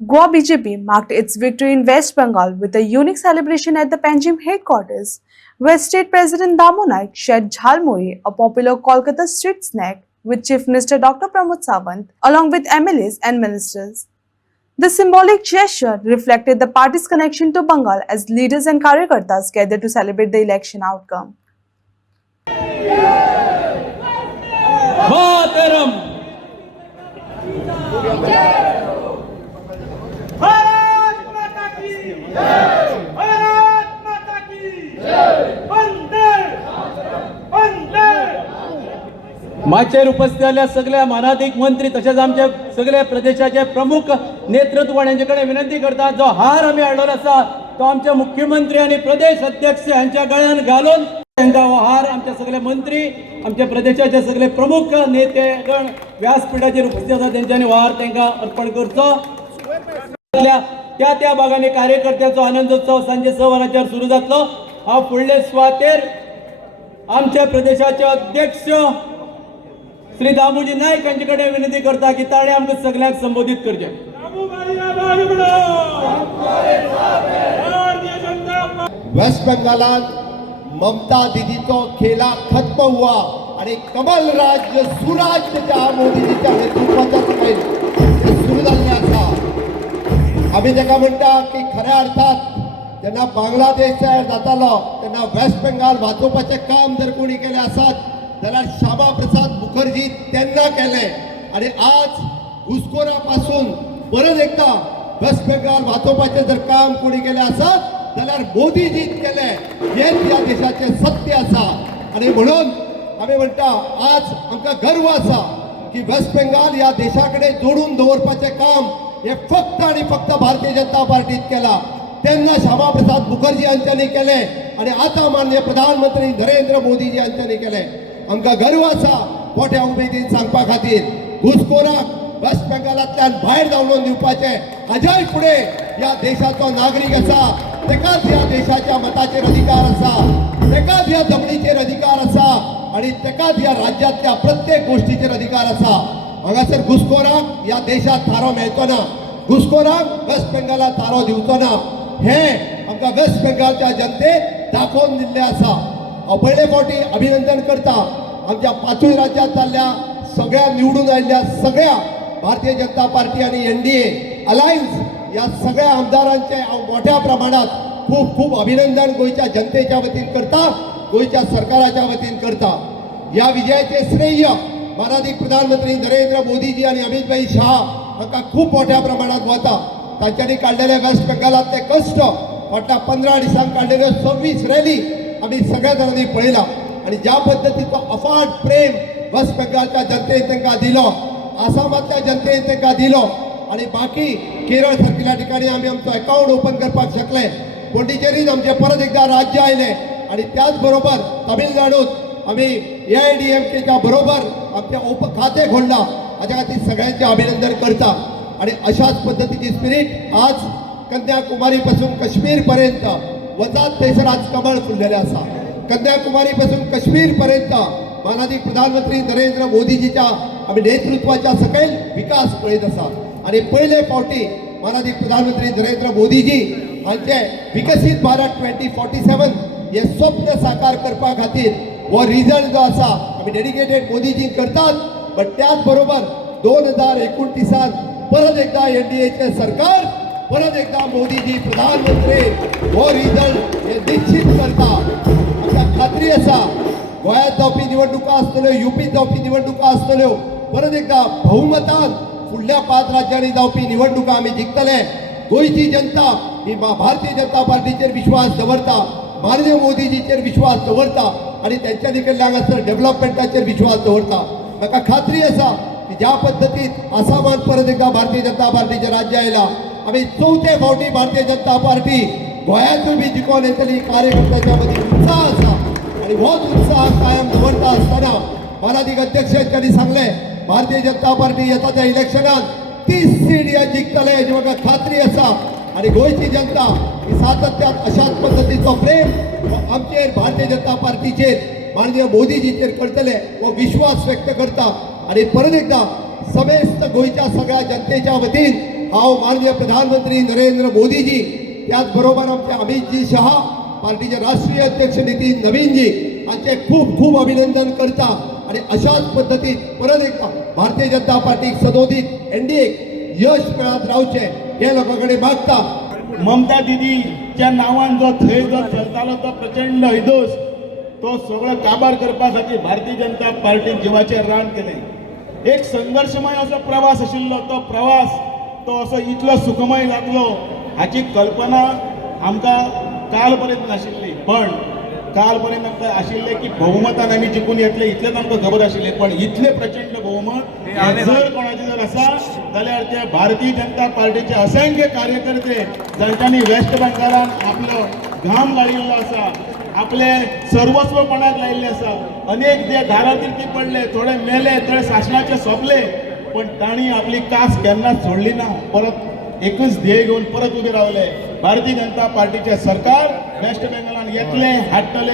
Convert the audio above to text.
Goa BJP marked its victory in West Bengal with a unique celebration at the Panjim headquarters, where State President Damu Naik shared jhalmuri, a popular Kolkata street snack, with Chief Minister Dr. Pramod Sawant, along with MLAs and ministers. The symbolic gesture reflected the party's connection to Bengal as leaders and karyakartas gathered to celebrate the election outcome. Mataram Bharat माता की जय भारत माता की जय वंदे वंदे माचेर उपस्थित असलेल्या सगळ्या मानाधिक मंत्री तसेच आमचे सगळे प्रदेशाचे प्रमुख नेतृत्व यांच्याकडे विनंती करतात जो हार आम्ही हाडलो आसा तो आमचे मुख्यमंत्री आणि प्रदेश अध्यक्ष यांच्या गळ्यान घालून त्यांचा हो हार आमचे सगळे मंत्री आमचे प्रदेशाचे सगळे प्रमुख नेतेगण व्यासपीठाचेर उपस्थित आसात त्यांच्यानी हो हार त्यांना अर्पण करचो. त्या भागाने कार्यकर्त्याचो आनंदोत्सव सांजे 6 वरांचेर सुरू जातलो. हांव फुडले सुवातेर आमच्या प्रदेशाचे अध्यक्ष श्री दामूजी नाईक यांचे कडेन विनंती करता की ताणे आमकां सगळ्यांक संबोधित करचे. वेस्ट बंगालात ममता दीदीचो खेला खत्म हुआ आणि कमल राज्य सुराज्य ज्या मोदीजीच्या नेतृत्वाच्या सकयल सुरू जाल्लें आसा. आमी ताका म्हणटा की खऱ्या अर्थात जेन्ना बांगलादेश तयार जातालो तेन्ना वेस्ट बंगाल वाचोवपाचें काम जर कोणी केलें आसत जाल्यार श्यामा प्रसाद मुखर्जी तेन्ना केलें आणि आज घुसखोरा पासून परत एकदा वेस्ट बंगाल वाचोवपाचें जर काम कोणी केलें आसत जाल्यार मोदीजीच केलें हेच ह्या देशाचें सत्य आसा. आणि म्हणून आमी म्हणटा आज आमकां गर्व आसा की वेस्ट बंगाल ह्या देशा कडेन जोडून दवरपाचें काम हे फक्त आणि फक्त भारतीय जनता पार्टीत केला. तेन्ना श्यामा प्रसाद मुखर्जी हांच्यांनी केलें आणि आता माननीय प्रधानमंत्री नरेंद्र मोदीजी हांच्यांनी केलें. आमकां गर्व आसा मोठ्या उमेदीन सांगपा खातीर घुसखोराक वेस्ट बंगालांतल्यान भायर धांवडोवन दिवपाचें हाज्याय फुडें ह्या देशाचो नागरीक आसा तेकाच ह्या देशाच्या मताचेर अधिकार आसा तेकाच ह्या जमनीचेर अधिकार आसा आणि तेकाच ह्या राज्यातल्या प्रत्येक गोष्टीचेर अधिकार आसा. हांगासर घुसखोराक ह्या देशात थारो मेळचो ना घुसखोराक वेस्ट बंगालात थारो दिवचो ना हें आमकां वेस्ट बंगालच्या जनतेक दाखोवन दिल्लें आसा. हांव पयले फावटी अभिनंदन करता आमच्या 5 राज्यांत जाल्ल्या सगळ्या निवडून आयिल्ल्या सगळ्या भारतीय जनता पार्टी आणि एनडीए अलायन्स या सगळ्या आमदारांचे हांव मोठ्या प्रमाणात खूप खूप अभिनंदन गोयच्या जनतेच्या वतीन करता गोयच्या सरकाराच्या वतीन करता. या विजयाचे श्रेय माननीय प्रधानमंत्री नरेंद्र मोदीजी आणि अमित भाई शाह हांकां खूप मोठ्या प्रमाणात वता. तांच्यांनी काढलेले वेस्ट बंगालातले कश्ट फाटल्या 15 दिसांक काढलेल्यो 26 रॅली आमी सगळ्या जाणांनी पळयला आणि ज्या पद्दतीचो अफाट प्रेम वेस्ट बंगालच्या जनतेन तांकां दिलो आसामातल्या जनतेन तांकां दिलो आणि बाकी केरळ सारकिल्या ठिकाणी आमी आमचो अकाउंट ओपन करपाक शकले. पोंडिचेरीन आमचे परत एकदा राज्य आयले आणि त्याच बरोबर तामिळनाडूत आमी AIADMKच्या बरोबर आमचे खातें खोल्लां हाच्या खातीर सगळ्यांचे अभिनंदन करता. आणि अशाच पद्धतीची स्पिरीट आज कन्याकुमारी पासून काश्मीर पर्यंत वतात थंयसर आज कमळ फुललेलें आसा. कन्याकुमारी पासून काश्मीर पर्यंत माननीय प्रधानमंत्री नरेंद्र मोदीजीच्या आमी नेतृत्वाच्या सकयल विकास पळयत आसा. आणि पयले फावटी माननीय प्रधानमंत्री नरेंद्र मोदीजी हांचे विकसीत भारत 2047 हे स्वप्न साकार करपा खातीर हो रिजल्ट जो आसा आमी डेडिकेटेड मोदीजी करतात. बट त्याच बरोबर 2029 परत एकदा एनडीएचे सरकार परत एकदा मोदीजी प्रधानमंत्री हो रिजल्ट हे निश्चित करता. आमकां खात्री आसा गोंयांत जावपी निवडणुका आसतल्यो युपीत जावपी निवडणुका आसतल्यो परत एकदा बहुमतान फुडल्या 5 राज्यांनी जावपी निवडणुका आमी जिखतले. गोंयची जनता ही भारतीय जनता पार्टीचेर विश्वास दवरता माननीय मोदीजीचेर विश्वास दवरता आणि त्यांच्यानी कडल्यान हांगासर डेव्हलपमेंटाचेर विश्वास दवरता. म्हाका खात्री आसा की ज्या पद्दतीत आसामात परत एकदा भारतीय जनता पार्टीचे राज्य आयला आमी 4थे फावटी भारतीय जनता पार्टी गोंयांतूय बी जिखून येतली कार्यकर्त्यांच्या मदीं उत्साह आसा आणि होच उत्साह कायम दवरता आसतना माननीय अध्यक्षांनी सांगले भारतीय जनता पार्टी येता त्या इलेक्शनात 30 सीट या जिखतले हेची म्हाका खात्री आसा. आणि गोयची जनता ही सातत्यात अशाच पद्धतीचो प्रेम आमचेर भारतीय जनता पार्टीचेर माननीय मोदीजीचेर करतले हो विश्वास व्यक्त करता. आणि परत एकदा समेस्त गोयच्या सगळ्या जनतेच्या वतीन हांव माननीय प्रधानमंत्री नरेंद्र मोदीजी त्याच बरोबर आमचे अमितजी शहा पार्टीचे राष्ट्रीय अध्यक्ष नितीन नवीनजी हांचे खूप खूप अभिनंदन करता आणि अशाच पद्धतीत परत एकदा भारतीय जनता पार्टीक सदोदीत एनडीएक यश मेळत रावचे हे लोकांकडे मागता. ममता दिदीच्या नावान जो थंय जो चलतालो तो प्रचंड हिदोस तो सगळो काबार करपा खातीर भारतीय जनता पार्टीन जिवाचेर रान केलें. एक संघर्शमय असो प्रवास आशिल्लो तो प्रवास तो असो इतलो सुखमय जातलो हाची कल्पना आमकां काल पर्यंत नाशिल्ली. पण काल पर्यंत आमकां आशिल्लें की भोवमतान आमी जिखून येतले इतलेंच आमकां खबर आशिल्लें. पण इतले प्रचंड भोवमत हें जर कोणाचें जर आसा जाल्यार ते भारतीय जनता पार्टीचे असंख्य कार्यकर्ते जांच्यांनी वेस्ट बंगालान आपलो घाम गाळिल्लो आसा, आपले सर्वस्व पणाक लायिल्ले आसा. अनेक जे धारातीर्थी पडले, थोडे मेले, थोडे शासनाचे सोंपले, पण तांणी आपली कास केन्नाच सोडली ना. परत एकच ध्येय घेवन परत उबे रावले. भारतीय जनता पार्टीचे सरकार वेस्ट बेंगॉलान येतले, हाडटले.